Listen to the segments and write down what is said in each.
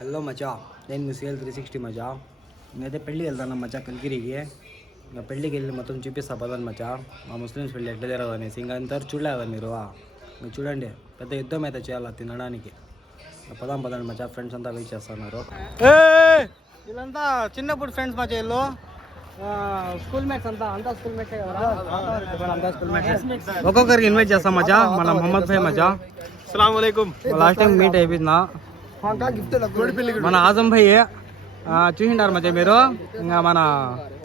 Hello మచా, నేను మీ CL 360 మచా. నేనైతే పెళ్ళికి వెళ్తాను మచా, కలికిరికి. ఇంకా పెళ్ళికి వెళ్ళి మొత్తం చూపిస్తా పదండి మచా. మా ముస్లిమ్స్ పెళ్ళి ఎట్లా జరగదు అనేసి ఇంకా ఇంతవరకు చూడలేదు మీరు. మీరు చూడండి, పెద్ద యుద్ధం అయితే చేయాలి తినడానికి. పదాం పదండి మచా, ఫ్రెండ్స్ అంతా వెయిట్ చేస్తున్నారు. వీళ్ళంతా చిన్నప్పుడు ఫ్రెండ్స్ మచా, వీళ్ళు స్కూల్ మేట్స్ అంతా స్కూల్ మేట్స్. ఒక్కొక్కరికి ఇన్వైట్ చేస్తాం మచా. మన మొహమ్మద్ భాయ్ మచా, అస్సలాముఅలైకుం. లాస్ట్ టైం మీట్ అయిపోయిందా మన ఆజం భాయ్. చూసిండారు మధ్య మీరు. ఇంకా మన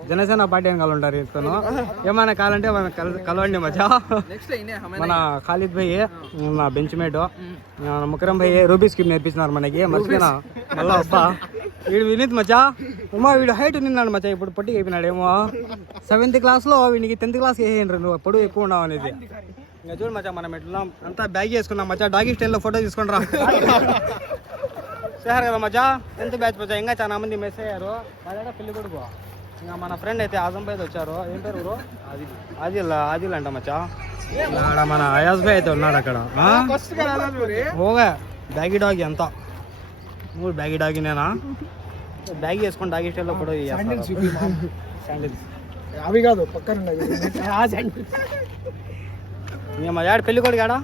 జనసేన పార్టీ అని కలుంటారు ఇతను. ఏమైనా కావాలంటే మన కలవండి మధ్య. మన ఖాలిద్ భాయ్ నా బెంచ్ మేట్. ముకరం భాయ్ రూబీ స్కీమ్ నేర్పిస్తున్నారు మనకి. మర్చిపోయినా మళ్ళా అబ్బా. వీడు వినీత్ మచ్చా. ఉమా వీడు హైట్ నిన్నాడు మచ్చా, ఇప్పుడు పొట్టికి అయిపోయినాడు ఏమో. 7th క్లాస్లో వీడికి 10th క్లాస్ వేసేయండి, నువ్వు పొడుగు ఎక్కువ ఉండవు అనేది. ఇంకా చూడు మచ్చా, మనం ఎట్లా అంతా బ్యాగ్ చేసుకున్నాం మచ్చా. డాగీ స్టైల్లో ఫోటో తీసుకుంటారా చేశారు కదా మచ్చా. 10th బ్యాచ్ మచ్చా. ఇంకా చాలా మంది మిస్ అయ్యారు. వాళ్ళ పెళ్లి కొడుకు. ఇంకా మన ఫ్రెండ్ అయితే ఆజం భాయ్ వచ్చారు. ఏం పేరు బ్రో? ఆదిల్ అంట మచ్చా. అక్కడ మన అయాజ్ భాయ్ అయితే ఉన్నాడు అక్కడ. ఓగా బ్యాగీ డాగీ అంతా. మూడు బ్యాగీ డాగీ నేనా బ్యాగ్ వేసుకొని డాగీ స్టైల్లో ఫోటో శాండిల్స్ అవి కాదు పక్కన మా డాడీ పెళ్లి కొడుకు ఆడా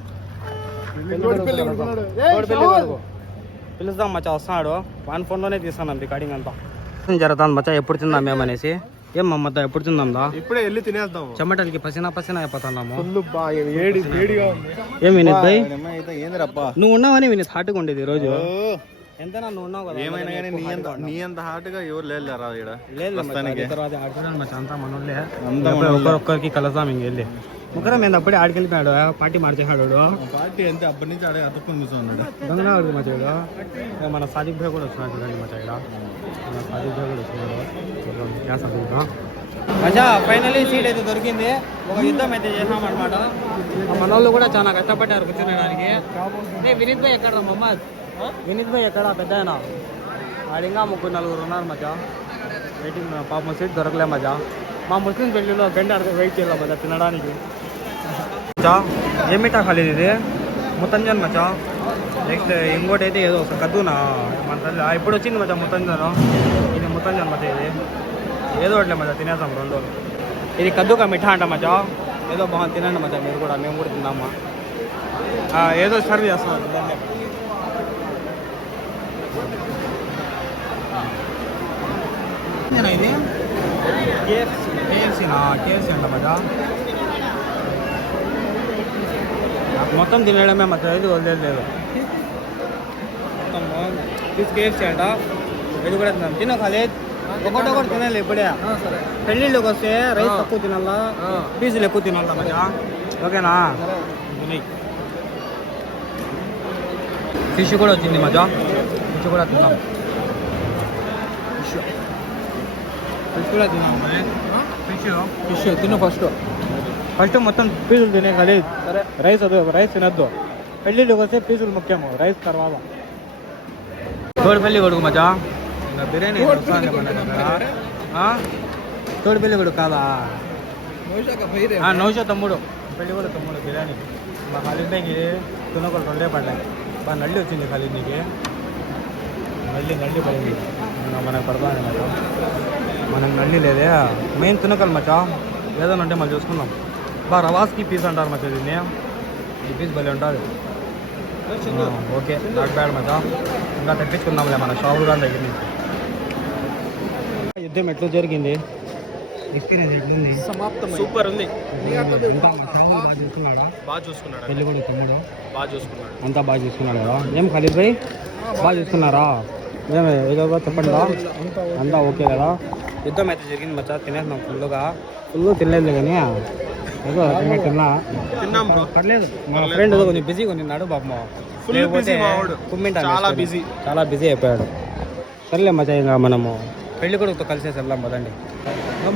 పిలుస్తాం మచ్చా, వస్తున్నాడు. వాన్ ఫోన్లోనే తీస్తున్నాం రికార్డింగ్ అంతా. జరుగుతాను మచ్చా, ఎప్పుడు తిందాం మేమనేసి. ఏం మమ్మతా ఎప్పుడు తిందాందా? ఇప్పుడే వెళ్ళి తినేద్దాం. చెమటలకి పసినా అయిపోతున్నాము. ఏం వినీత్ భాయ్, నువ్వు ఉన్నావని వినీత్ హార్ట్గా ఉండేది ఈరోజు. ఎంతైనా నువ్వు ఉన్నావు కదా. ఏమైనా కానీ నీ అంత హార్ట్గా ఎవరు లేదురా అంతా మనోళ్ళే. ఒక్కొక్కరికి కలుద్దాం ఇంకెళ్ళి. ముఖరం ఏంది అప్పుడే ఆడికెళ్ళిపోయాడు. పార్టీ మార్చేసాడు. పార్టీ అంతే అప్పటి నుంచి ఆడే అతుక్కుని కూర్చున్నాడు. దొంగనాడు మచాడు. మన సాదిక్ భాయ్ కూడా వస్తున్నాడు చూడండి మచాడ. మన సాదిక్ భాయ్ కూడా వస్తున్నాడు. మజా ఫైనలీ సీట్ అయితే దొరికింది. ఒక యుద్ధం అయితే చేసామన్నమాట. మన వాళ్ళు కూడా చాలా కష్టపడ్డారు కూర్చోడానికి. వినీత్ భాయ్ ఎక్కడ? మొహమ్మద్ వినీత్ భాయ్ ఎక్కడ? పెద్ద ఆయన ఆడు ఇంకా 3-4 ఉన్నారు మజా. వెయిటింగ్. పాపం సీట్ దొరకలే మజా. మా ముస్లిం పెళ్ళిలో గంట వెయిట్ చేయాలి మజా తినడానికి. మచా ఏం మిఠా ఖాళీ ఇది? ముతంజన్ మచా. నెక్స్ట్ ఇంకోటి అయితే ఏదో కద్దునా మన తల్లి ఇప్పుడు వచ్చింది మచా. ముతంజన్ ఇది ముతంజన్ మచా. ఇది ఏదో ఒకట్లే మచా, తినేద్దాం 2 రోజులు. ఇది కద్దుకా మిఠా అంట మచా. ఏదో బాగుంది, తినండి మచా మీరు కూడా. మేము కూడా తిందామా. ఏదో సర్వ్ చేస్తాం. ఇది కేఎఫ్సీ అంట మచా. మొత్తం తినడమే మచ్చా, ఇది వదిలేదు. మొత్తం తీసి కేఎఫ్సీ అంట. ఇది కూడా తిన్నాం. తిన ఖాళీ ఒకటి తినాలి ఇప్పుడే. పెళ్ళిళ్ళకి వస్తే రైస్ తక్కువ తినాలా, పీసులు ఎక్కువ తినాలా మచ్చా. ఓకేనా? ఫిష్ కూడా వచ్చింది మచ్చా. ఫిష్ కూడా తిన్నాం. ఫిష్ కూడా తిన్నాం. ఫిష్ తిను ఫస్ట్ మొత్తం పీసులు తినే కదా. సరే రైస్ తినద్దు. పెళ్ళిళ్ళకి వస్తే పీసులు ముఖ్యము, రైస్ తర్వాత. తోడుపల్లి కొడుకు మచ్చా. ఇంకా బిర్యానీ తోడుపల్లి కొడుకు కాదా? నౌషా తమ్ముడు. పెళ్ళి కూడా తమ్ముడు బిర్యానీ. మా ఖాళీకి తునకలు 2 పడ్డాయి. బాగా నల్లి వచ్చింది ఖాళీకి. నల్లి పడింది. మనకు పడతాను మచ్చా. మనకు నల్లి లేదే. మెయిన్ తునకలు మచ్చా. ఏదైనా ఉంటే మళ్ళీ చూసుకుందాం. రవాస్కి పీస్ అంటారు మచ్చా దీన్ని. ఈ పీస్ భలే ఉంటుంది. ఓకే నాట్ బ్యాడ్ మచ్చా. ఇంకా తెప్పించుకుందాంలే మన షాపు గారి దగ్గర నుంచి. యుద్ధం ఎట్లా జరిగింది? ఎక్స్పీరియన్స్ ఎట్లుంది? సమాప్తం. సూపర్ ఉంది. బాగా చూసుకున్నాడు. పెళ్ళి కూడా తమ్ముడు బాగా చూసుకున్నాడు. అంతా బాగా చూసుకున్నాడు కదా. ఏం ఖాళీ భాయ్ బాగా చూసుకున్నారా? ఏదో చెప్పండి. అంతా ఓకే కదా? యుద్ధం అయితే జరిగింది మచ్చా. తినేస్తున్నాం ఫుల్ తినలేదు కానీ ఏదో తిన్నాం బ్రో. పర్లేదు. మా ఫ్రెండ్ కొంచెం బిజీగా ఉన్నాడు పాపం. చాలా బిజీ అయిపోయాడు. సర్లే మచ్చా, ఇంకా మనము పెళ్లి కొడుకుతో కలిసేసి వెళ్దాం పదండి.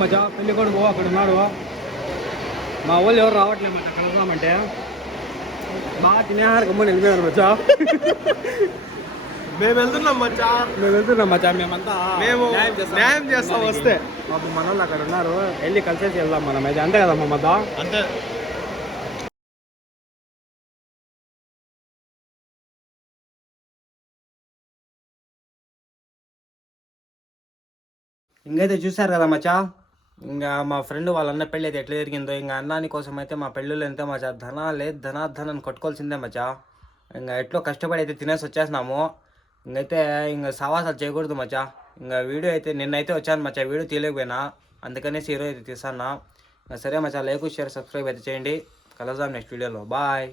మచ్చా పెళ్లి కొడుకు అక్కడ ఉన్నాడు. మా వాళ్ళు ఎవరు రావట్లేదు మచ్చా కలుద్దామంటే. బాగా తినేహారు గమ్మని వెళ్ళిపోయారు మచ్చా. మేము వెళ్తున్నాం మచ్చా. మేమంతా న్యాయం చేస్తాం వస్తే. పాపం మన వాళ్ళు అక్కడ ఉన్నారు. వెళ్ళి కలిసేసి వెళ్దాం మనం అయితే. అంతే కదా మమ్మద్ద? అంతే. ఇంకైతే చూసారు కదా మచ్చా, ఇంకా మా ఫ్రెండ్ వాళ్ళ అన్న పెళ్ళి అయితే ఎట్లా జరిగిందో, ఇంకా అన్నాని కోసం అయితే మా పెళ్ళిళ్ళు ఎంత మచ్చా, ధనాధనం కొట్టుకోవాల్సిందే మచ్చా. ఇంకా ఎట్లో కష్టపడి అయితే తినేసి వచ్చేసినాము. ఇంకైతే ఇంకా సవాసాలు చేయకూడదు మచ్చా. ఇంకా వీడియో అయితే నిన్నైతే వచ్చాను మచ్చా, వీడియో తీయలేకపోయినా, అందుకనేసి ఈరోజు అయితే తీసానా. సరే మచ్చా, లైక్ షేర్ సబ్స్క్రైబ్ అయితే చేయండి. కలుద్దాం నెక్స్ట్ వీడియోలో. బాయ్.